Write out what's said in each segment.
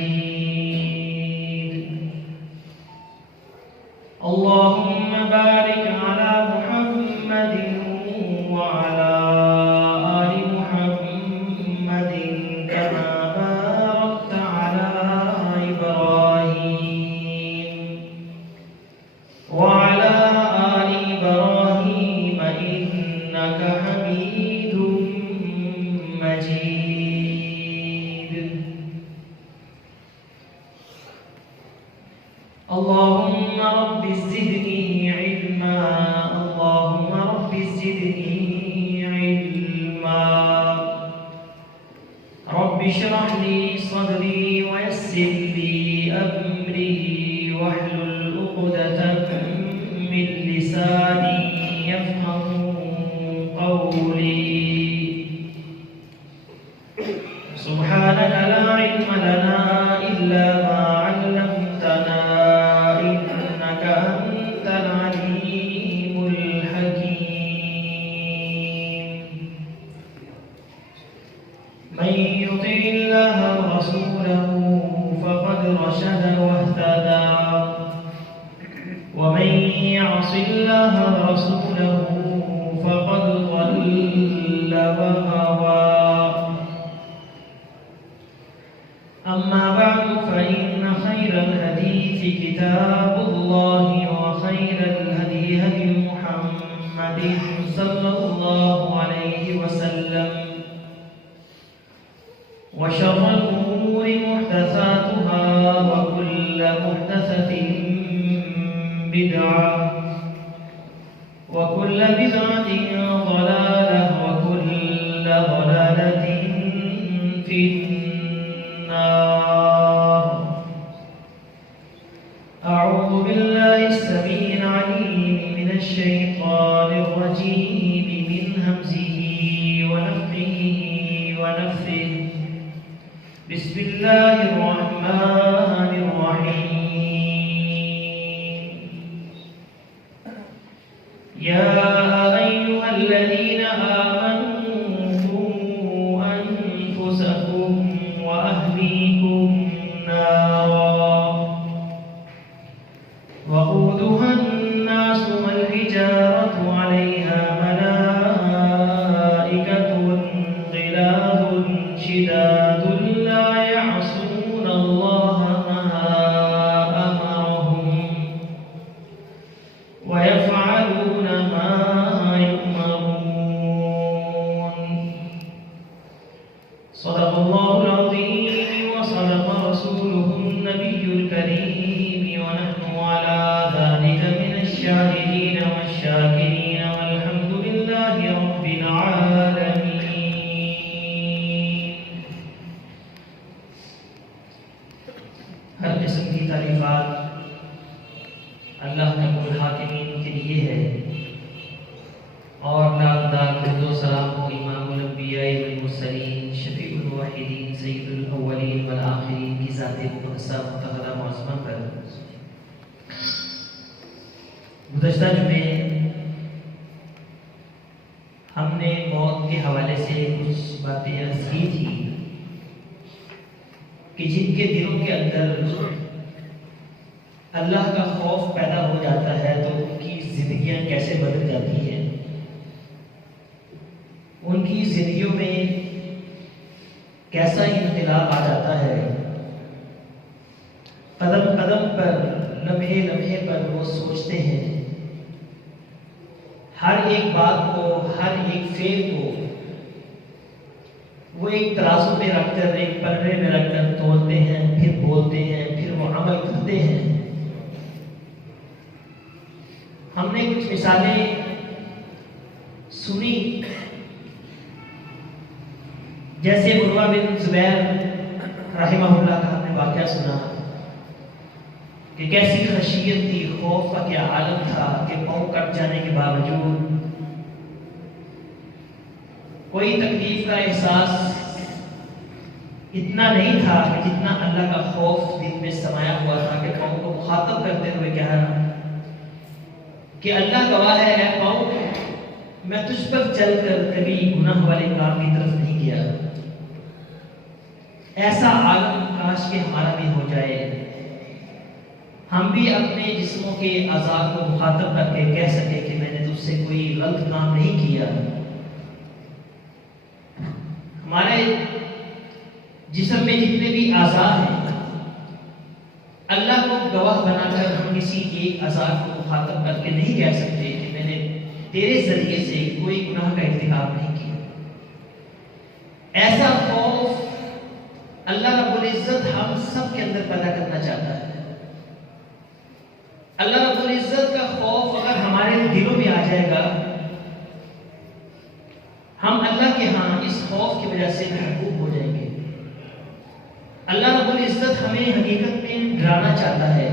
مجيد. اللهم بارك على محمد وعلى آل محمد كما باركت على إبراهيم وعلى آل إبراهيم إنك حميد مجيد. اللهم رب زدني علما، اللهم رب زدني علما. رب اشرح لي صدري ويسر لي أمري واحلل عقدة من لساني يفقه قولي. سبحانك لا علم لنا إلا ما علمتنا إنك أنت العليم الحكيم. من يطع الله ورسوله فقد رشد واهتدى، ومن يعص الله ورسوله فقد ضل وغوى. أما بعد فإن خير الحديث كتاب الله، وخير الهدي هدي محمد صلى الله عليه وسلم، وشر الأمور محدثاتها، وكل محدثة بدعة، وكل بدعة ضلالة، وكل ضلالة في النار. أعوذ بالله السميع العليم من الشيطان الرجيم من همزه ونفخه ونفثه. بسم الله الرحمن الرحيم. يا أيها الذين آمنوا قوا أنفسكم وأهليكم نارا وقودها الناس والحجارة عليها ملائكة غلاظ شداد لا يعصون الله ما أمرهم ويفعلون ما يؤمرون. صدق الله العظيم وصدق رسوله النبي الكريم، ونحن على ذلك من الشاهدين والشاكرين، والحمد لله رب العالمين. ہر قسم کی تعریفات اللہ رب الحاکمین کے لیے ہے، اور لاکھ درود و سلام ہو امام الانبیاء والمرسلین، شفیع الموحدین، سید الاولین والآخرین کی ذات مقدسہ مطہرہ معظمہ پر. گزشتہ جمعے ہم نے موت کے حوالے سے کچھ باتیں عرض کی تھی کہ جن کے دلوں کے اندر اللہ کا خوف پیدا ہو جاتا ہے تو ان کی زندگیاں کیسے بدل جاتی ہیں، ان کی زندگیوں میں کیسا انقلاب آ جاتا ہے. قدم قدم پر، لمحے لمحے پر وہ سوچتے ہیں، ہر ایک بات کو، ہر ایک فعل کو وہ ایک ترازو میں رکھ کر، ایک پلڑے میں رکھ کر تولتے ہیں، پھر بولتے ہیں، پھر وہ عمل کرتے ہیں. ہم نے کچھ مثالیں سنی، جیسے عروہ بن زبیر رحمہ اللہ کا ہم نے واقعہ سنا کہ کیسی خشیت تھی، خوف کا کیا عالم تھا کہ پاؤں کٹ جانے کے باوجود کوئی تکلیف کا احساس اتنا نہیں تھا کہ جتنا اللہ کا خوف دل میں سمایا ہوا تھا کہ پاؤں کو مخاطب کرتے ہوئے کہا کہ اللہ گواہ ہے اے پاؤں، میں تجھ پر چل کر کبھی گناہ والے کام کی طرف نہیں گیا. ایسا عالم کاش کہ ہمارا بھی ہو جائے، ہم بھی اپنے جسموں کے اعضاء کو مخاطب کر کے کہہ سکے کہ میں نے تجھ سے کوئی غلط کام نہیں کیا۔ ہمارے جسم میں جتنے بھی اعضاء ہیں، اللہ کو گواہ بنا کر ہم کسی ایک اعضاء کو مخاطب کر کے نہیں کہہ سکتے کہ میں نے تیرے ذریعے سے کوئی گناہ کا ارتکاب نہیں کیا۔ ایسا خوف اللہ رب العزت ہم سب کے اندر پیدا کرنا چاہتا ہے۔ اللہ رب العزت کا خوف اگر ہمارے دلوں میں آ جائے گا، ہم اللہ کے ہاں اس خوف کی وجہ سے محبوب ہو جائیں گے۔ اللہ رب العزت ہمیں حقیقت میں ڈرانا چاہتا ہے۔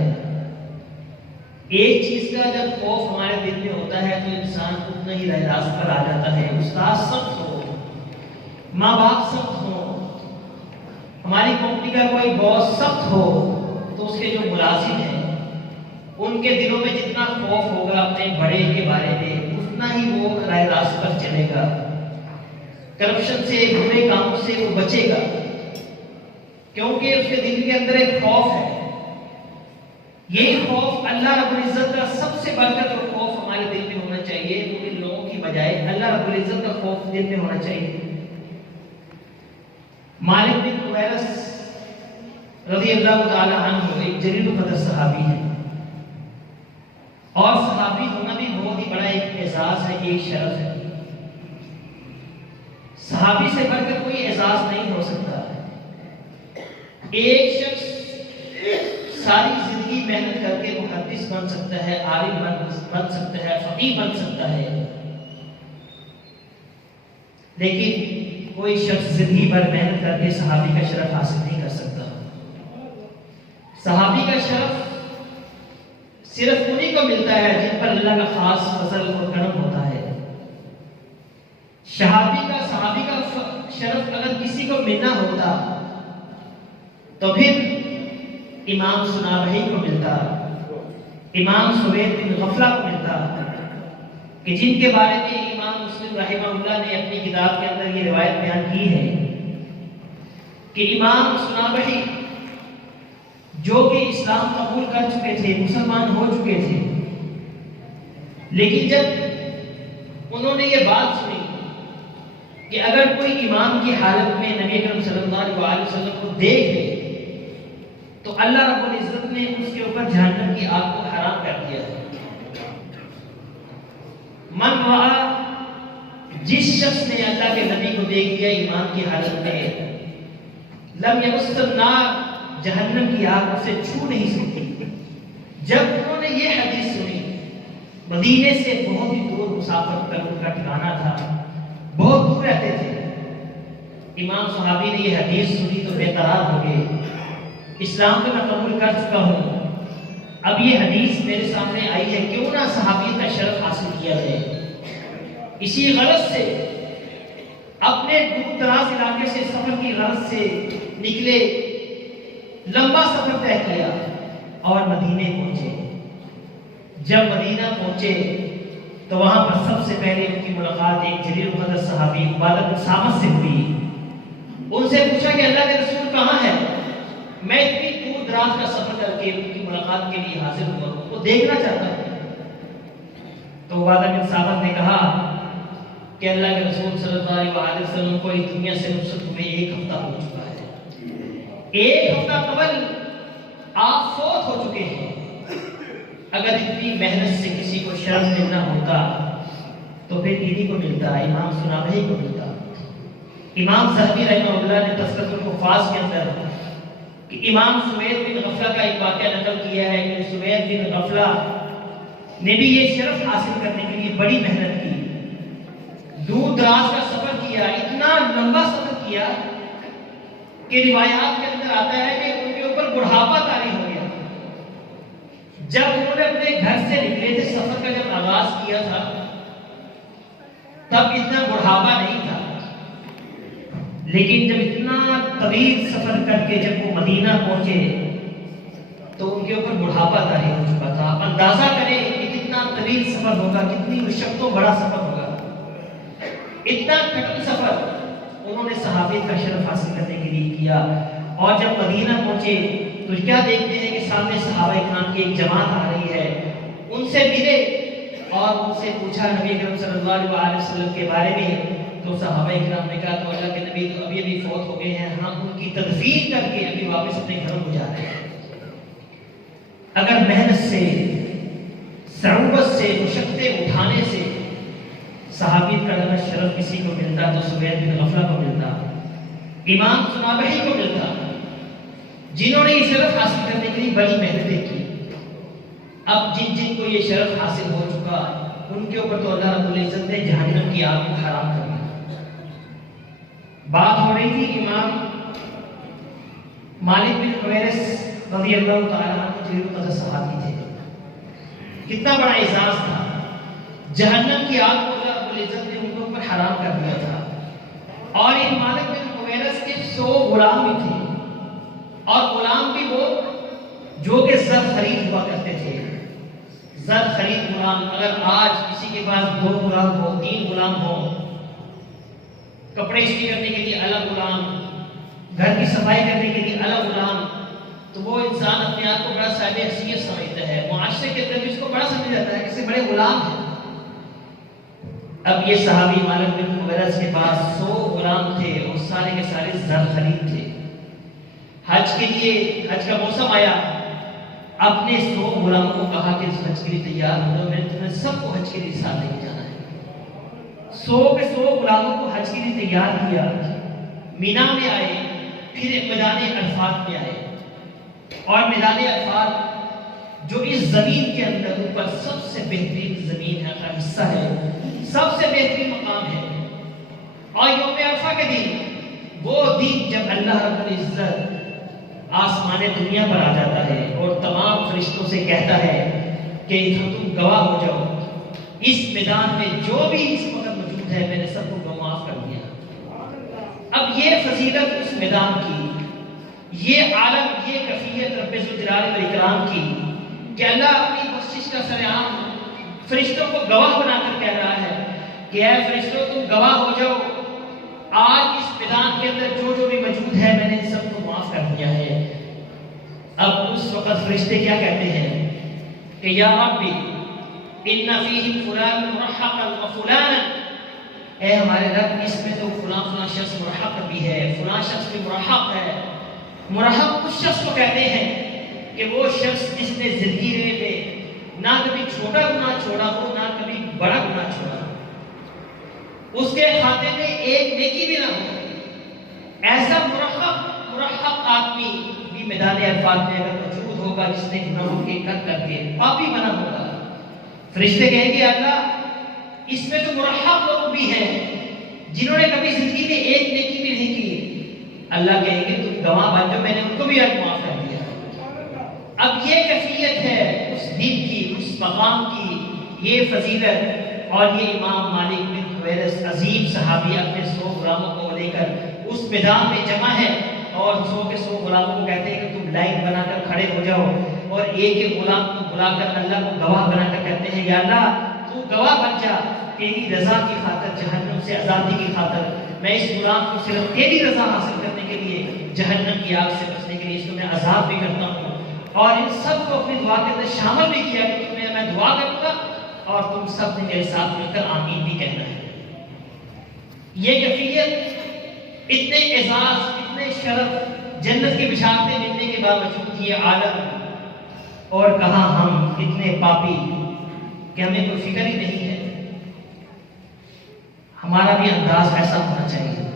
ایک چیز کا جب خوف ہمارے دل میں ہوتا ہے تو انسان اتنا ہی راہ راست پر آ جاتا ہے۔ استاد سخت ہو، ماں باپ سخت ہو، ہماری کمپنی کا کوئی باس سخت ہو، تو اس کے جو ملازم ہیں ان کے دلوں میں جتنا خوف ہوگا اپنے بڑے کے بارے میں، اتنا ہی وہ راہ راست پر چلے گا، کرپشن سے، برے کاموں سے وہ بچے گا، کیونکہ اس کے دل کے اندر ایک خوف ہے۔ یہی خوف اللہ رب العزت کا سب سے بڑھ کر جو خوف ہمارے دل میں ہونا چاہیے، وہ ان لوگوں کی بجائے اللہ رب العزت کا خوف دل میں ہونا چاہیے۔ مالک بن حویرث رضی اللہ تعالی عنہ ایک جلیل القدر صحابی ہے، اور صحابی ہونا بھی بہت ہی بڑا ایک اعزاز ہے، ایک شرف ہے۔ صحابی سے بڑھ کر کوئی اعزاز نہیں ہو سکتا۔ ایک شخص ساری زندگی محنت کر کے محدث بن سکتا ہے، عالم بن سکتا ہے، فقیہ بن سکتا ہے، لیکن کوئی شخص زندگی بھر محنت کر کے صحابی کا شرف حاصل نہیں کر سکتا۔ صحابی کا شرف صرف انہی کو ملتا ہے جن پر اللہ کا خاص فضل اور کرم ہوتا ہے۔ صحابی کا شرف اگر کسی کو ملنا ہوتا تو پھر امام سنابحی کو ملتا، امام سوید بن غفلہ کو ملتا، کہ جن کے بارے میں امام مسلم رحمہ اللہ نے اپنی کتاب کے اندر یہ روایت بیان کی ہے کہ امام سنابحی جو کہ اسلام قبول کر چکے تھے، مسلمان ہو چکے تھے، لیکن جب انہوں نے یہ بات سنی کہ اگر کوئی امام کی حالت میں نبی اکرم صلی اللہ علیہ وسلم کو دیکھ لے تو اللہ رب العزت نے اس کے اوپر جہنم کی آگ کو حرام کر دیا ہے۔ من رأى، جس شخص نے اللہ کے نبی کو دیکھ لیا ایمان کی حالت میں، لم یمس النار، جہنم کی آگ اسے چھو نہیں سکتی۔ جب انہوں نے یہ حدیث سنی، مدینے سے بہت ہی دور مسافر کر ان کا ٹھکانہ تھا، بہت دور رہتے تھے، امام صحابی نے یہ حدیث سنی تو بے قرار ہو گئے، اسلام کو میں قبول کر چکا ہوں، اب یہ حدیث میرے سامنے آئی ہے، کیوں نہ صحابیت کا شرف حاصل کیا جائے۔ اسی غرض سے اپنے دور دراز علاقے سے سفر کی غرض سے نکلے، لمبا سفر طے کیا اور مدینے پہنچے۔ جب مدینہ پہنچے تو وہاں پر سب سے پہلے ان کی ملاقات ایک جلیل القدر صحابی عبادہ بن صامت سے ہوئی۔ ان سے پوچھا کہ اللہ کے رسول کہاں ہے؟ میں اتنی دور دراز کا سفر کر کے ان کی ملاقات کے لیے حاضر ہوا ہوں، وہ دیکھنا چاہتا ہوں۔ تو عبادہ بن صامت نے کہا کہ اللہ کے رسول صلی اللہ علیہ وسلم کو اس دنیا سے رخصت ہوئے 1 ہفتہ ہو چکا ہے، 1 ہفتہ قبل آپ فوت ہو چکے ہیں۔ اگر اتنی محنت سے کسی کو شرف ملنا ہوتا تو پھر انہی کو ملتا، امام سنابحی کو ملتا۔ امام ذہبی رحمہ اللہ نے تذکرۃ الحفاظ کے اندر کہ امام سوید بن غفلہ کا ایک واقعہ نقل کیا ہے کہ سوید بن غفلہ نے بھی یہ شرف حاصل کرنے کے لیے بڑی محنت کی، دور دراز کا سفر کیا، اتنا لمبا سفر کیا کہ روایات کے اندر آتا ہے کہ ان کے اوپر بڑھاپا طاری ہو گیا۔ جب انہوں نے اپنے گھر سے نکلے تھے، سفر کا جب آغاز کیا تھا تب اتنا بڑھاپا نہیں تھا، لیکن جب اتنا طویل سفر کر کے جب وہ مدینہ پہنچے تو ان کے اوپر بڑھاپا طاری ہو چکا تھا۔ آپ اندازہ کریں کہ کتنا طویل سفر ہوگا، کتنی مشقتوں بڑا سفر ہوگا، اتنا کٹن سفر انہوں نے صحابیت کا شرف حاصل کرنے کے لیے کیا۔ اور جب مدینہ پہنچے تو کیا دیکھتے ہیں کہ سامنے صحابہ اکرام کی ایک جماعت آ رہی ہے. ان سے ملے اور ان سے پوچھا نبی اکرم صلی اللہ علیہ وسلم کے بارے میں. تو صحابہ اکرام نے کہا تو اللہ کے نبی تو ابھی فوت ہو گئے ہیں, ہم ان کی تدفین کر کے ابھی واپس اپنے گھروں کو جا رہے ہیں. اگر محنت سے, صعوبت سے, مشقتیں اٹھانے سے صحابیت کا شرف کسی کو ملتا تو سوید بن غفلہ کو ملتا, امام سنابحی کو ملتا, جنہوں نے یہ شرف حاصل کرنے کے لیے بڑی محنتیں کی. اب جن کو یہ شرف حاصل ہو چکا ان کے اوپر تو اللہ رب العزت نے جہنم کی آگ کو حرام کر دیا. بات ہو رہی تھی امام مالک بن حویرث رضی اللہ تعالیٰ عنہ جلیل القدر صحابی تھے. کتنا بڑا اعزاز تھا, جہنم کی آگ کو اللہ رب العزت نے ان کے اوپر حرام کر دیا تھا. اور ان مالک بن حویرث کے 100 غلام بھی تھے, اور غلام بھی وہ جو کہ زر خرید ہوا کرتے تھے. زر خرید غلام, اگر آج کسی کے پاس 2 غلام ہو, 3 غلام ہو, کپڑے استری کرنے کے لیے الگ غلام, گھر کی صفائی کرنے کے لیے الگ غلام, تو وہ انسان اپنے آپ کو بڑا صاحب حیثیت سمجھتا ہے, معاشرے کے اندر بھی اس کو بڑا سمجھ جاتا ہے کہ بڑے غلام ہیں. اب یہ صحابی مالک بن حویرث کے پاس 100 غلام تھے اور سارے کے سارے زر خرید تھے. حج کے لیے, حج کا موسم آیا, اپنے 100 غلاموں کو کہا کہ حج کے لیے تیار ہو جاؤ, میں نے تمہیں سب کو حج کے لیے ساتھ لے کے جانا ہے. 100 کے 100 غلاموں کو حج کے لیے تیار کیا, مینا میں آئے, پھر میدان عرفات میں آئے. اور میدان عرفات جو اس زمین کے اندر اوپر سب سے بہترین زمین ہے, کا حصہ ہے, سب سے بہترین مقام ہے. اور یوم عرفہ کے دن, وہ دن جب اللہ رب العزت آسمان دنیا پر آ جاتا ہے اور تمام فرشتوں سے کہتا ہے کہ تم گواہ ہو جاؤ, اس میدان میں جو بھی اس وقت موجود ہے میں نے سب کو معاف کر دیا. اب یہ فضیلت اس میدان کی, یہ عالم, یہ کیفیت رب ذوالجلال والاکرام کی کہ اللہ اپنی بخشش کا سرعام فرشتوں کو گواہ بنا کر کہہ رہا ہے کہ اے فرشتوں تم گواہ ہو جاؤ, آج اس میدان کے اندر جو بھی موجود ہے میں نے سب کو معاف کر دیا ہے. اب اس وقت فرشتے کیا کہتے ہیں کہ یا ربی ان فیہم فلان مرحقا وفلانا, اے ہمارے رب اس میں تو فلاں شخص مرحق بھی ہے, فلاں شخص بھی مرحق ہے. مرحق اس شخص کو کہتے ہیں کہ وہ شخص جس نے زندگی میں نہ کبھی چھوٹا گناہ چھوڑا ہو, نہ کبھی بڑا گناہ چھوڑا, اس کے کھاتے میں ایک نیکی بھی نہ ہو. ایسا مرحق آدمی بھی میدان عرفات میں اگر موجود ہوگا جس نے گناہوں کے کر کے پاپی بنا ہوگا. فرشتے کہیں گے اللہ اس میں تو مرحق لوگ بھی ہیں جنہوں نے کبھی زندگی میں ایک نیکی بھی نہیں کی. اللہ کہیں گے تم گواہ بن جاؤ, میں نے ان کو بھی آج معاف کر دیا. اب یہ کیفیت ہے اس دن کی, اس مقام کی, یہ فضیلت. اور یہ امام مالک بن حویرث عظیم صحابی اپنے 100 غلاموں کو لے کر اس میدان میں جمع ہے, اور 100 کے 100 غلاموں کو کہتے ہیں کہ تم لائن بنا کر کھڑے ہو جاؤ, اور ایک ایک غلام کو بلا کر اللہ کو گواہ بنا کر کہتے ہیں یا اللہ تو گواہ بن جا, تیری رضا کی خاطر, جہنم سے آزادی کی خاطر میں اس غلام کو صرف تیری رضا حاصل کرنے کے لیے, جہنم کی آگ سے بچنے کے لیے اس کو میں عذاب بھی کرتا ہوں. اور ان سب کو اپنی دعا کے اندر شامل بھی کیا کہ تمہیں میں دعا کروں گا اور تم سب نے میرے ساتھ مل کر آمین بھی کہنا ہے. یہ کیفیت, اتنے اعزاز, اتنے شرف, جنت کی بشارتیں ملنے کے باوجود یہ عالم, اور کہاں ہم اتنے پاپی کہ ہمیں کوئی فکر ہی نہیں ہے. ہمارا بھی انداز ایسا ہونا چاہیے,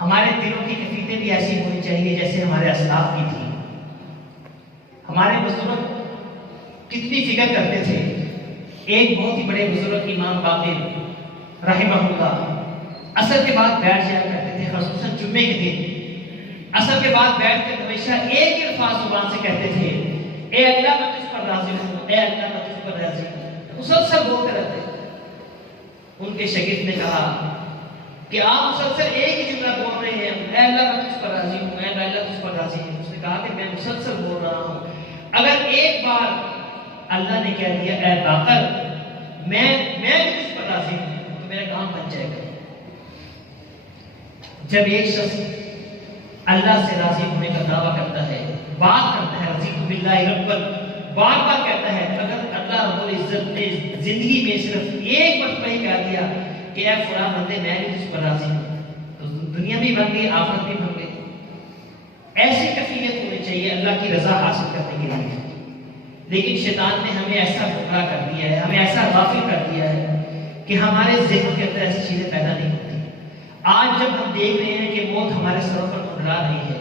ہمارے دلوں کی کیفیتیں بھی ایسی ہونی چاہیے جیسے ہمارے اسلاف کی تھی. ہمارے بزرگ کتنی فکر کرتے تھے. ایک بہت ہی بڑے بزرگ امام باقر رحمہ اللہ عصر کے بعد بیٹھ جایا کرتے تھے, خصوصاً جمعے کے دن عصر کے بعد بیٹھ کر ہمیشہ ایک ہی الفاظ زبان سے کہتے تھے, اے اللہ میں تجھ پر راضی ہوں, اے اللہ میں تجھ پر راضی ہوں. مسلسل بولتے رہتے. ان کے شاگرد نے کہا کہ آپ مسلسل ایک ہی جملہ بول رہے ہیں, اے اللہ میں تجھ پر راضی ہوں, اے اللہ تجھ پر راضی ہوں. اس نے کہا کہ میں مسلسل بول رہا ہوں, اگر ایک بار اللہ نے کہہ دیا اے باقر میں بھی تجھ پر راضی ہوں تو میرا کام بن جائے گا. جب ایک شخص اللہ سے راضی ہونے کا دعویٰ کرتا ہے، بات کرتا ہے رضیت باللہ ربا، بار بار کہتا ہے، اگر اللہ رب العزت نے زندگی میں صرف ایک مرتبہ ہی کہہ دیا کہ اے فلاں بندے میں بھی تجھ پر راضی ہوں، تو دنیا بھی بن گئی، آخرت بھی بن گئی۔ ایسی کیفیت ہونی چاہیے اللہ کی رضا حاصل کرنے کے لیے، لیکن شیطان نے ہمیں ایسا گمراہ کر دیا ہے، ہمیں ایسا غافل کر دیا ہے کہ ہمارے ذہن کے اندر ایسی چیزیں پیدا نہیں ہوتی۔ آج جب ہم دیکھ رہے ہیں کہ موت ہمارے سروں پر منڈرا رہی ہے،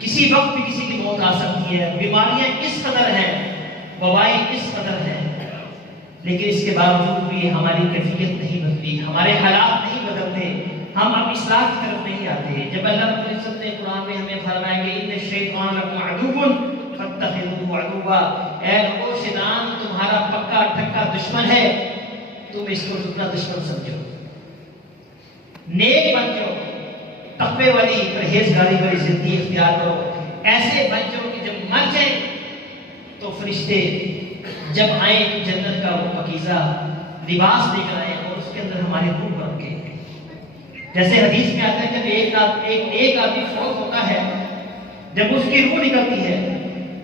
کسی وقت بھی کسی کی موت آ سکتی ہے، بیماریاں اس قدر ہیں، وبائیں اس قدر ہیں، لیکن اس کے باوجود بھی ہماری کیفیت نہیں بدلی، ہمارے حالات نہیں بدلتے، ہم اب اصلاح کی طرف نہیں آتے۔ جب اللہ رب العزت نے قرآن میں ہمیں فرمایا کہ ان الشیطان لکم عدو فاتخذوه عدوا، اے لوگو شیطان تمہارا پکا ٹھکا دشمن ہے، تم اس کو اپنا دشمن سمجھو، نیک بن جاؤ، تقوی والی پرہیزگاری والی زندگی اختیار کرو، ایسے بن جاؤ کہ جب مر جائیں تو فرشتے جب آئیں تو جنت کا وہ پاکیزہ لباس لے کر آئیں اور اس کے اندر ہماری روح بن کے، جیسے حدیث میں آتا ہے جب ایک آدمی فوت ہوتا ہے، جب اس کی روح نکلتی ہے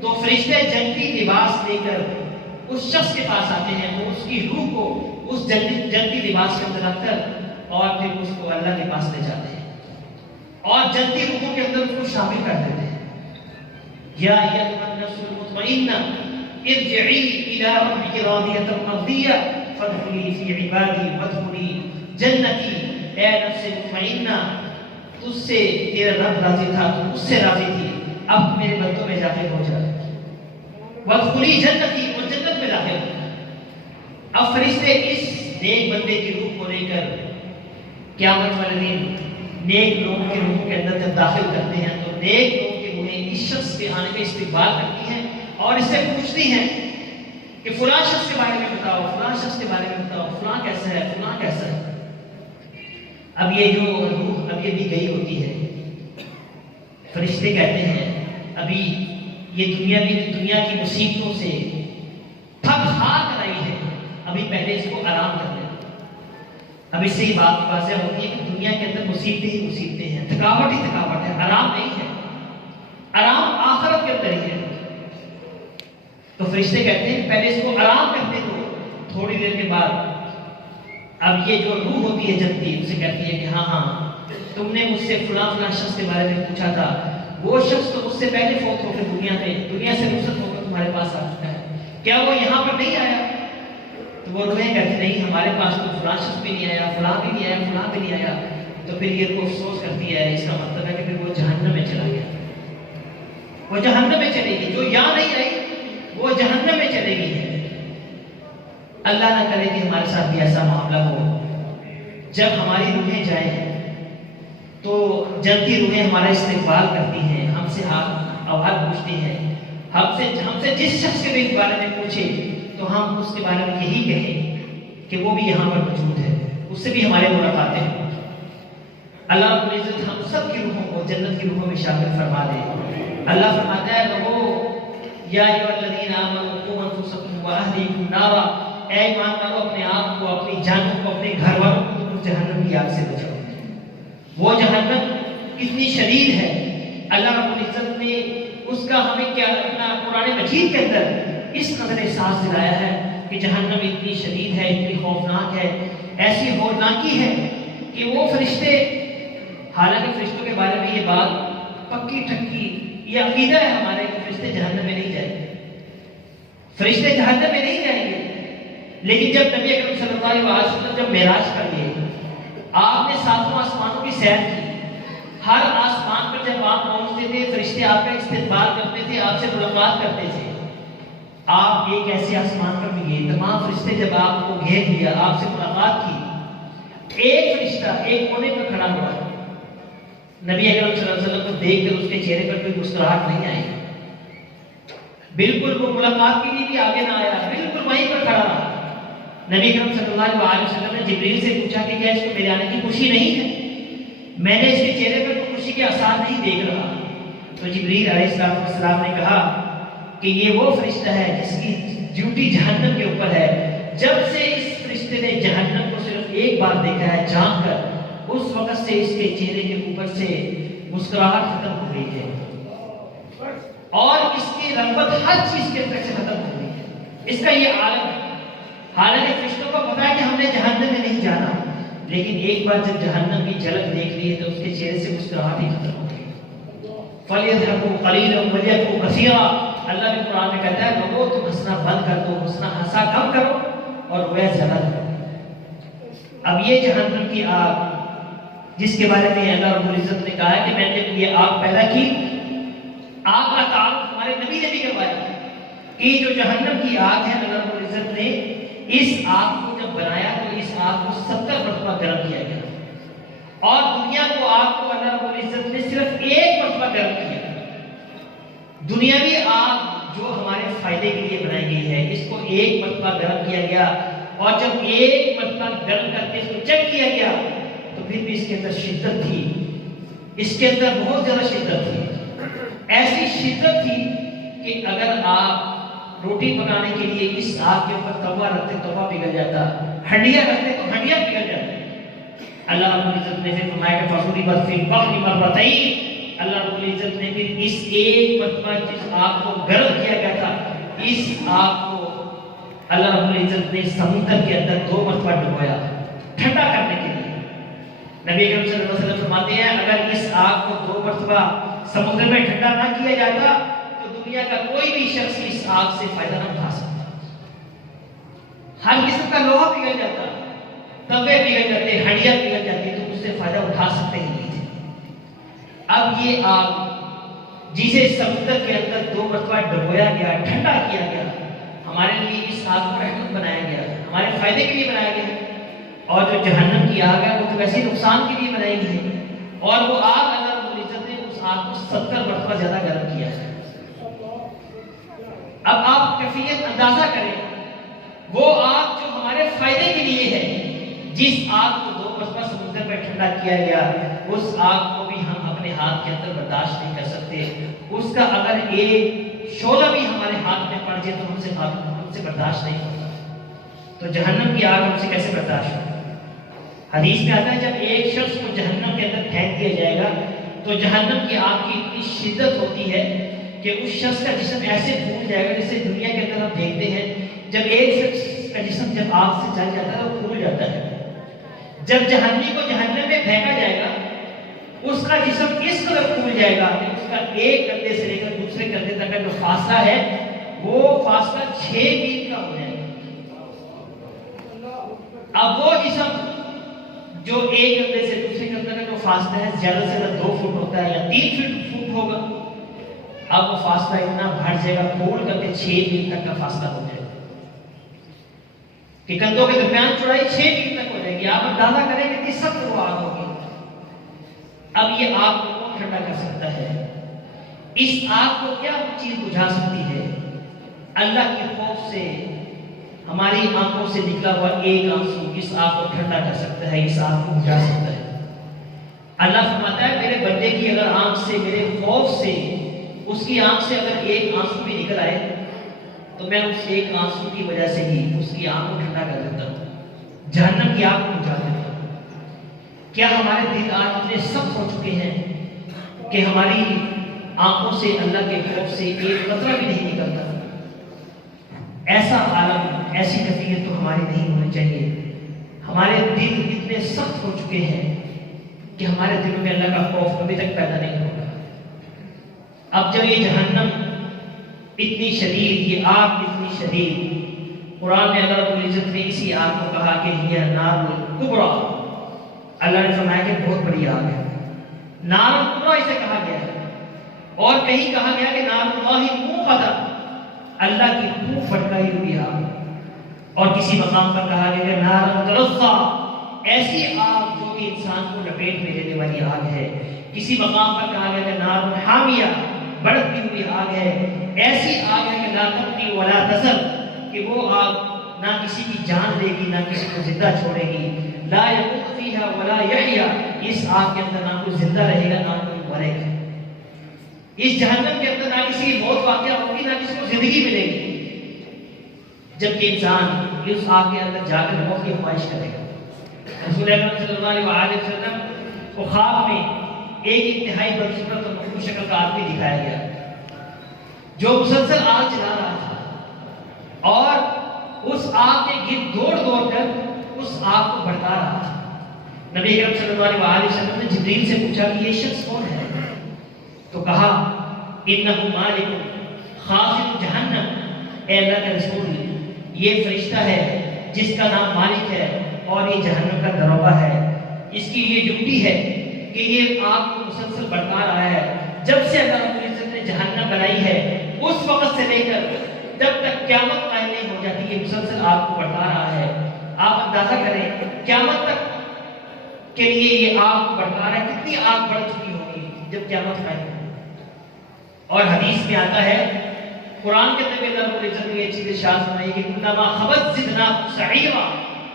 تو فرشتے جنتی لباس لے کر اس شخص کے پاس آتے ہیں، وہ اس کی روح کو اس جنتی لباس کے اندر رکھ کر اور پھر اس کو اللہ کے پاس لے جاتے ہیں اور جنتی روحوں کے اندر اس کو شامل کر دیتے ہیں۔ یا ایھا النفس المطمئنہ ارجعی الی ربک راضیۃ مرضیہ فادخلی فی عبادی وادخلی جنتی، اے نفس مطمئنہ تجھ سے تیرا رب راضی تھا، تو اس سے راضی تھی، اب میرے بندوں میں جا کے ہو جا، وادخلی جنتی، اور جنت میں داخل ہو۔ اب فرشتے اس نیک بندے کی روح کو لے کر قیامت والے دن نیک لوگوں کی روحوں کے اندر جب داخل کرتے ہیں تو نیک لوگوں کی روحیں اس شخص کے آنے کا استقبال کرتی ہیں اور اس سے پوچھتی ہیں کہ فلاں شخص کے بارے میں بتاؤ، فلاں شخص کے بارے میں بتاؤ، فلاں کیسا ہے، فلاں کیسا ہے۔ اب یہ جو روح اب یہ بھی گئی ہوتی ہے، فرشتے کہتے ہیں ابھی یہ دنیا کی مصیبتوں سے تھک ہار کر آئی ہے، ابھی پہلے اس کو آرام کر لیں۔ اب اس سے یہ بات واضح ہوتی ہے کہ دنیا کے اندر مصیبتیں ہی مصیبتیں ہیں، تھکاوٹ ہی تھکاوٹ ہے، آرام نہیں ہے، آرام آخرت کے اندر ہی ہے۔ تو فرشتے کہتے ہیں پہلے اس کو آرام کرتے دو، تھوڑی دیر کے بعد اب یہ جو روح ہوتی ہے جنتی اسے کہتی ہے کہ ہاں تم نے مجھ سے فلاں شخص کے بارے میں پوچھا تھا، وہ شخص تو مجھ سے پہلے فوت ہو کر دنیا سے رخصت ہو کر تمہارے پاس آ چکا ہے، کیا وہ یہاں پر نہیں آیا؟ تو وہ روحیں کہتی نہیں، ہمارے پاس تو فلاں شخص بھی نہیں آیا، فلاں بھی نہیں آیا، فلاں بھی نہیں آیا۔ تو پھر یہ روح افسوس کرتی ہے، اس کا مطلب ہے کہ پھر وہ جہنم میں چلا گیا، وہ جہنم میں چلے گی، جو یہاں نہیں رہی وہ جہنم میں چلے گی۔ اللہ نہ کرے کہ ہمارے ساتھ بھی ایسا معاملہ ہو، جب ہماری روحیں جائیں تو جنتی روحیں ہمارا استقبال کرتی ہیں، ہم سے آواز پوچھتی ہیں، ہم سے جس شخص کے بھی بارے میں پوچھے تو ہم اس کے بارے میں یہی کہیں کہ وہ بھی یہاں پر موجود ہے، اس سے بھی ہمارے ملاقاتیں ہیں۔ اللہ رب العزت ہم سب کی روحوں کو جنت کی روحوں میں شامل فرما دے۔ اللہ فرماتا ہے لوگو یا ایھا الذین آمنوا قوا انفسکم واہلیکم نارا، اے ایمان والو اپنے آپ کو، اپنی جانوں کو، اپنے گھر والوں کو جہنم کی آگ سے بچاؤ۔ وہ جہنم کتنی شدید ہے، اللہ رب العزت نے اس کا ہمیں کیا اپنا قرآن مجید کے اندر اس قدر احساس دلایا ہے کہ جہنم اتنی شدید ہے، اتنی خوفناک ہے، ایسی ہولناکی ہے کہ وہ فرشتے، حالانکہ فرشتوں کے بارے میں یہ بات پکی ٹھکی یہ عقیدہ ہے ہمارے کہ فرشتے جہنم میں نہیں جائیں گے، فرشتے جہنم میں نہیں جائیں گے، لیکن جب نبی اکرم صلی اللہ علیہ وسلم جب معراج کر لیے، آپ نے ساتوں آسمانوں کی سیر کی، ہر آسمان پر جب آپ پہنچتے تھے فرشتے آپ کا استقبال کرتے تھے، آپ سے ملاقات کرتے تھے۔ آپ ایک ایسے آسمان پر بھی گئے، تمام فرشتے جب آپ کو گھیر لیا، آپ سے ملاقات کی، ایک فرشتہ ایک کونے پر کھڑا ہوا ہے، نبی اکرم صلی اللہ علیہ وسلم کو دیکھ کر اس کے چہرے پر کوئی مسکراہٹ نہیں آئی، بالکل وہ ملاقات کے لیے بھی آگے نہ آیا، بالکل وہیں پر کھڑا رہا۔ نبی اکرم صلی اللہ علیہ وسلم نے جبریل سے پوچھا کہ کیا اس کو میرے آنے کی خوشی نہیں ہے؟ میں نے اس کے چہرے پر کوئی خوشی کے آثار نہیں دیکھ رہا۔ تو جبریل علیہ السلام نے کہا کہ یہ وہ فرشتہ ہے جس کی ڈیوٹی جہنم کے اوپر ہے، جب سے اس فرشتے نے جہنم کو صرف ایک بار دیکھا ہے جھانک کر، اس وقت سے اس کے چہرے کے اوپر سے مسکراہٹ ختم ہو گئی ہے اور اس کی رغبت ہر چیز کے اندر سے ختم ہو گئی ہے. اس کا یہ عالم ہے. حالانکہ فرشتوں کو پتا ہے کہ ہم نے جہنم میں نہیں جانا، لیکن ایک بار جب جہنم کی جھلک دیکھ لی ہے تو اس کے چہرے سے مسکراہٹ ہی ختم ہو گئی. فَلْيَضْحَكُوا قَلِيلًا وَلْيَبْكُوا كَثِيرًا. اللہ بھی قرآن میں کہتا ہے لوگوں تم ہنسنا بند کر دو، ہنسا کم کرو اور رویا زیادہ کرو. اب یہ جہنم کی آگ جس کے بارے میں اللہ رب العزت نے کہا ہے کہ میں نے یہ آگ پیدا کی، آگ کا تعارف ہمارے نبی نے بھی کروایا کہ جو جہنم کی آگ ہے اللہ رب العزت نے اس آگ کو جب بنایا تو اس آگ کو 70 مرتبہ گرم کیا گیا اور دنیا کو آگ کو اللہ رب العزت نے صرف ایک مرتبہ گرم کیا. دنیاوی آگ جو ہمارے فائدے کے لیے بنائی گئی ہے اس کو ایک مرتبہ گرم کیا گیا اور جب ایک مرتبہ گرم کر کے اس کو چیک کیا گیا تو پھر بھی اس کے اندر شدت تھی، اس کے اندر بہت زیادہ شدت تھی. ایسی شدت تھی کہ اگر آپ روٹی پکانے کے لیے اس آگ کے اوپر توا رکھتے توا پگھل جاتا، ہنڈیا رکھتے تو ہنڈیا پگھل جاتی. اللہ رب العزت نے پھر فرمایا کہ فَصُرِبَتْ فِي الْبَحْرِ مَرَّتَيْنِ. اللہ رب العزت نے پھر اس ایک مرتبہ جس آگ کو گرم کیا گیا تھا اس آگ کو اللہ رب العزت نے سمندر کے اندر 2 مرتبہ ڈبویا ٹھنڈا کرنے کے لیے. نبی اکرم صلی اللہ علیہ وسلم فرماتے ہیں اگر اس آگ کو 2 مرتبہ سمندر میں ٹھنڈا نہ کیا جاتا تو دنیا کا کوئی بھی شخص اس آگ سے فائدہ نہ اٹھا سکتا. ہر قسم کا لوہا پگھل جاتا، توے پگھل جاتے، ہنڈیاں پگھل جاتی تو اس سے فائدہ اٹھا سکتے ہی نہیں تھے. اب یہ آگ جسے سمندر کے اندر 2 مرتبہ ڈبویا گیا، ٹھنڈا کیا گیا، ہمارے لیے اس آگ کو رحمت بنایا گیا، ہمارے فائدے کے لیے بنایا گیا. اور جو جہنم کی آگ ہے وہ تو ویسے نقصان کے لیے بنائی گئی ہے اور وہ آگ اللہ رب العزت نے اس آگ کو 70 مرتبہ زیادہ گرم کیا ہے. اب آپ کیفیت اندازہ کریں، وہ آگ جو ہمارے فائدے کے لیے ہے، جس آگ کو 2 مرتبہ سمندر میں ٹھنڈا کیا گیا اس آگ کو بھی ہم اپنے ہاتھ کے اندر برداشت نہیں کر سکتے. اس کا اگر ایک شعلہ بھی ہمارے ہاتھ میں پڑ جائے تو ہم سے برداشت نہیں ہوتا. تو جہنم کی آگ ہم سے کیسے برداشت ہوگی؟ حدیث میں آتا ہے جب ایک شخص کو جہنم کے اندر پھینک دیا جائے گا تو جہنم کی آگ کی اتنی شدت ہوتی ہے کہ اس شخص کا جسم ایسے پھول جائے گا جیسے دنیا کے اندر ہم دیکھتے ہیں جب ایک شخص کا جسم جب آگ سے جل جاتا ہے وہ پھول جاتا ہے. جب جہنمی کو جہنم میں پھینکا جائے گا اس کا جسم اس قدر پھول جائے گا کہ اس کا ایک کندھے سے لے کر دوسرے کندھے تک کا جو فاصلہ ہے وہ فاصلہ 6 میل کا ہو جائے گا. اب وہ جسم جو ایک کندھے سے دوسرے کندھے کا جو فاصلہ ہے زیادہ سے زیادہ 2 فٹ ہوتا ہے یا 3 فٹ ہوگا، اب وہ فاصلہ اتنا بڑھ جائے گا پھول کر کے 6 میل تک کا فاصلہ ہو جائے گا کہ کندھوں کے درمیان چوڑائی 6 میل تک ہو جائے گی. آپ اندازہ کریں کہ کتنی سخت وہ آگ ہوگی. اب یہ آگ کو کون ٹھنڈا کر سکتا ہے؟ اس آگ کو کیا چیز بجھا سکتی ہے؟ اللہ کے خوف سے ہماری آنکھوں سے نکلا ہوا ایک آنسو اس آگ کو ٹھنڈا کر سکتا ہے، اس آگ کو بجھا سکتا ہے. اللہ فرماتا ہے میرے بندے کی اگر آنکھ سے میرے خوف سے اس کی آنکھ سے اگر ایک آنسو بھی نکل آئے تو میں اس ایک آنسو کی وجہ سے ہی اس کی آنکھ کو ٹھنڈا کر دیتا ہوں، جہنم کی آگ کو بجھا دیتا ہوں. کیا ہمارے دل آج اتنے سخت ہو چکے ہیں کہ ہماری آنکھوں سے اللہ کے خوف سے ایک قطرہ بھی نہیں نکلتا؟ ایسا عالم، ایسی کیفیت تو ہماری نہیں ہونی چاہیے. ہمارے دل اتنے سخت ہو چکے ہیں کہ ہمارے دلوں میں اللہ کا خوف کبھی تک پیدا نہیں ہوگا. اب جب یہ جہنم اتنی شدید، یہ آگ اتنی شدید، قرآن میں اللہ رب العزت نے اسی آگ کو کہا کہ یہ نار الکبریٰ. اللہ نے فرمایا کہ بہت بڑی آگ ہے، نار الکبریٰ اسے کہا گیا ہے. اور کہیں کہا گیا کہ نار اللہ الموقدہ، اللہ کی منہ پھٹکائی ہوئی آگ. اور کسی مقام پر کہا گیا کہ نار تلظیٰ، ایسی آگ جو کہ انسان کو لپیٹ میں لینے والی آگ ہے. کسی مقام پر کہا گیا کہ نار حامیہ، بڑھتی ہوئی آگ ہے، ایسی آگ ہے کہ لا تبقی ولا تذر، کہ وہ آگ نہ کسی کی جان لے گی نہ کسی کو زندہ چھوڑے گی. لا يموت فیہا ولا یحیا، اس آگ کے اندر نہ کوئی زندہ رہے گا نہ کوئی مرے گا. اس جہنم کے اندر نہ کسی کی موت واقع ہوگی نہ کسی کو زندگی ملے گی، جبکہ انسان اس آگ کے اندر جا کر موت کی خواہش کرے گا. رسول اکرم صلی اللہ علیہ وسلم کو خواب میں ایک انتہائی بدصورت اور مخلوق شکل کا آدمی دکھایا گیا جو مسلسل آگ جلا رہا تھا اور اس آگ کے گرد دوڑ دوڑ کر اس آگ کو بھڑکا رہا تھا۔ نبی اکرم صلی اللہ علیہ وسلم نے جبریل سے پوچھا کہ یہ شخص کون ہے؟ تو کہا انہ مالک خازن جہنم، اے اللہ کے رسول یہ فرشتہ ہے جس کا نام مالک ہے اور یہ جہنم کا دروگہ ہے، اس کی یہ ڈیوٹی ہے کہ یہ آگ کو مسلسل بھڑکا رہا ہے۔ جب سے اللہ رب العزت نے جہنم بنائی ہے اس وقت سے لے کر جب تک قیامت قائم نہیں ہو جاتی یہ مسلسل آگ کو بھڑکا رہا ہے۔ آپ اندازہ کریں قیامت تک کے لیے یہ آگ کو بھڑکا رہا ہے، کتنی آگ بڑھ چکی ہوگی جب قیامت قائم ہو۔ اور حدیث میں آتا ہے، قرآن کے اندر اللہ رب العزت نے یہ چیز ارشاد فرمائی کہ کلما خبت زدناہ سعیرا،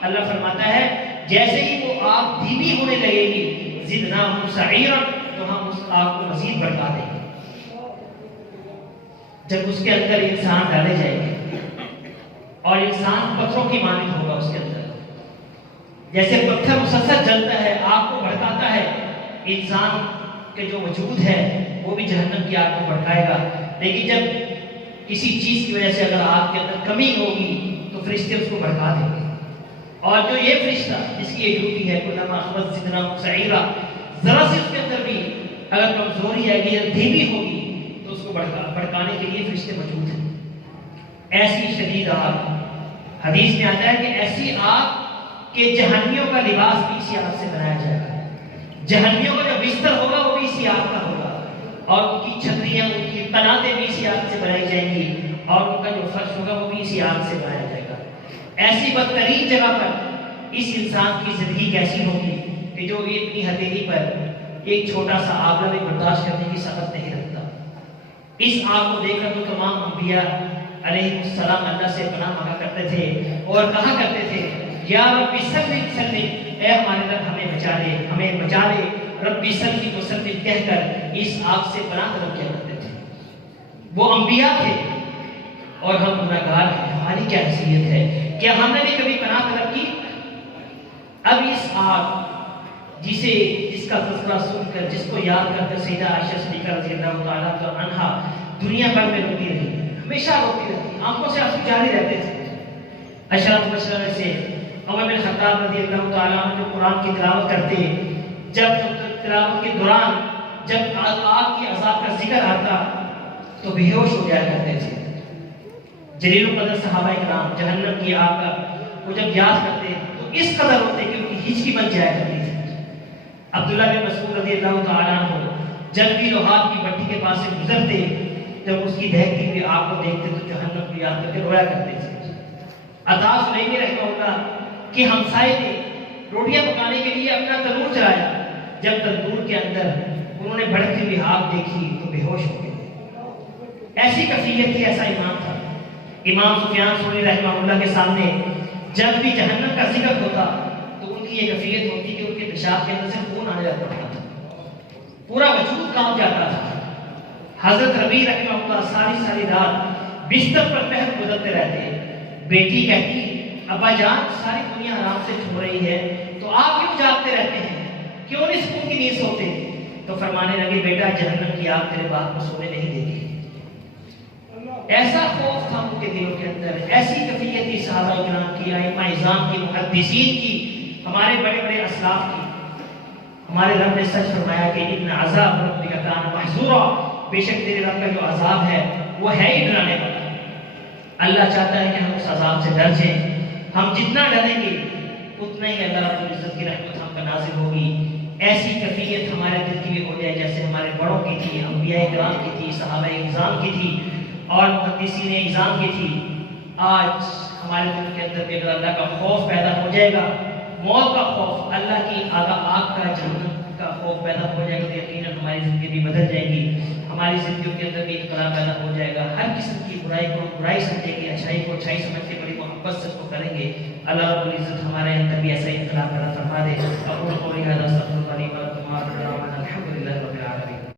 اللہ فرماتا ہے جیسے ہی وہ آگ دھیمی ہونے لگے گی زدناہ سعیرا، تو ہم اس آگ کو مزید بڑھا دیں گے۔ جب اس کے اندر انسان ڈالے جائیں گے اور انسان پتھروں کی مانند ہوگا، اس کے اندر جیسے پتھر مسلسل جلتا ہے آگ کو بھڑکاتا ہے، انسان کے جو وجود ہے وہ بھی جہنم کی آگ کو بھڑکائے گا۔ لیکن جب کسی چیز کی وجہ سے اگر آگ کے اندر کمی ہوگی تو فرشتے اس کو بھڑکا دیں گے۔ اور جو یہ فرشتہ جس کی یہ ڈیوٹی ہے کلما خبت زدناہ سعیرا، ذرا سے اس کے اندر بھی اگر کمزوری آئے گی یا دھیمی ہوگی تو اس کو بھڑکانے کے لیے فرشتے موجود ہیں۔ ایسی شدید آگ، حدیث میں آتا ہے کہ ایسی آگ کہ جہنمیوں کا لباس بھی اسی آگ سے بنایا جائے گا، جہنمیوں کا جو بستر ہوگا وہ بھی اسی آگ کا ہوگا، اور ان کی چھتریاں ان کی قناتیں بھی اسی آگ سے بنائی جائیں گی، اور ان کا جو فرش ہوگا وہ بھی اسی آگ سے بنایا جائے گا۔ ایسی بدترین جگہ پر اس انسان کی زندگی کیسی ہوگی کہ جو اتنی ہتھیلی پر ایک چھوٹا سا آگ بھی برداشت کرنے کی سخت نہیں رکھتا۔ اس آگ کو دیکھ کر تو تمام انبیاء علیہ السلام اللہ سے پناہ مانگا کرتے تھے اور کہا کرتے تھے یا رب سلم سلم، اے ہمارے رب ہمیں بچا لے، ہمیں بچا لے، رب سلم وسلم کہہ کر اس آگ سے پناہ طلب کیا کرتے تھے۔ وہ انبیاء تھے اور ہم گناہگار ہیں، ہماری کیا حیثیت ہے؟ کیا ہم نے بھی کبھی پناہ طلب کی؟ اب اس آگ جس کا تذکرہ سن کر، جس کو یاد کر کر سیدہ عائشہ صدیقہ رضی اللہ تعالیٰ عنہا دنیا بھر میں روتی رہی، ہمیشہ روتی رہتی، آنکھوں سے آنسو جاری رہتے تھے۔ اشراف مبشرہ میں سے عمر بن خطاب رضی اللہ تعالیٰ عنہ جو قرآن کی تلاوت کرتے، جب تلاوت کے دوران جب آگ کی عذاب کا ذکر آتا تو بے ہوش ہو جایا کرتے تھے۔ جلیل القدر صحابہ کرام جہنم کی آگ کو جب یاد کرتے تو اس قدر ہوتے کہ ان کی ہچکی بن جایا کرتی تھی۔ عبداللہ بن مسعود رضی اللہ تعالیٰ عنہ جب بھی لوہار کی بٹی کے پاس سے گزرتے، جب اس کی دہتی ہوئی آگ کو دیکھتے تو جہنم کو یاد کر کے رویا کرتے تھے۔ عطا سلیمی رحمہ اللہ کہ ہمسائے نے روٹیاں پکانے کے لیے اپنا تنور چلایا، جب تندور کے اندر انہوں نے بھڑکتی ہوئی آگ دیکھی تو بے ہوش ہو گئے۔ ایسی کیفیت تھی، ایسا ایمان تھا۔ امام سفیان ثوری رحمہ اللہ کے سامنے جب بھی جہنم کا ذکر ہوتا تو ان کی یہ کیفیت ہوتی کہ ان کے پیشاب کے اندر سے خون آنے لگتا تھا، پورا وجود کانپ جاتا تھا۔ حضرت ربیع رحمہ اللہ ساری رات بستر پر پہر گزرتے رہتے، بیٹی کہتی ابا جان ساری دنیا آرام سے چھو رہی ہے تو آپ کیوں جاگتے رہتے ہیں، کیوں نہیں سکون کی نیند سوتے؟ تو فرمانے لگے بیٹا جہنم کی آگ تیرے باپ کو سونے نہیں دیتی۔ ایسا خوف تھا ان کے دلوں کے اندر، ایسی کیفیت تھی صحابہ کرام کی، ائمہ اعظام کی، محدثین کی، ہمارے بڑے بڑے اسلاف کی۔ ہمارے رب نے سچ فرمایا کہ ان عذاب ربک کان محذورا، بے شک تیرے رب کا جو عذاب ہے وہ ہے ہی ڈرانے والا۔ اللہ چاہتا ہے کہ ہم اس عذاب سے ڈر جائیں، ہم جتنا ڈریں گے اتنا ہی اللہ رب العزت کی رحمت ہم پر نازل ہوگی۔ ایسی کیفیت ہمارے دل کی بھی ہو جائے جیسے ہمارے بڑوں کی تھی، انبیاء کرام کی تھی، صحابہ اعظام کی تھی اور محدثین اعظام کی تھی۔ آج ہمارے دل کے اندر بھی اگر اللہ کا خوف پیدا ہو جائے گا، موت کا خوف، اللہ کی آگ کا جہنم کا خوف پیدا ہو جائے گا تو یقیناً ہماری زندگی بھی بدل جائے گی، ہماری زندگیوں کے اندر بھی انقلاب پیدا ہو جائے گا۔ ہر قسم کی برائی کو برائی سمجھیں گے، اچھائی کو اچھائی سمجھ کے بڑی محبت سے اس کو کریں گے۔ اللہ رب العزت ہمارے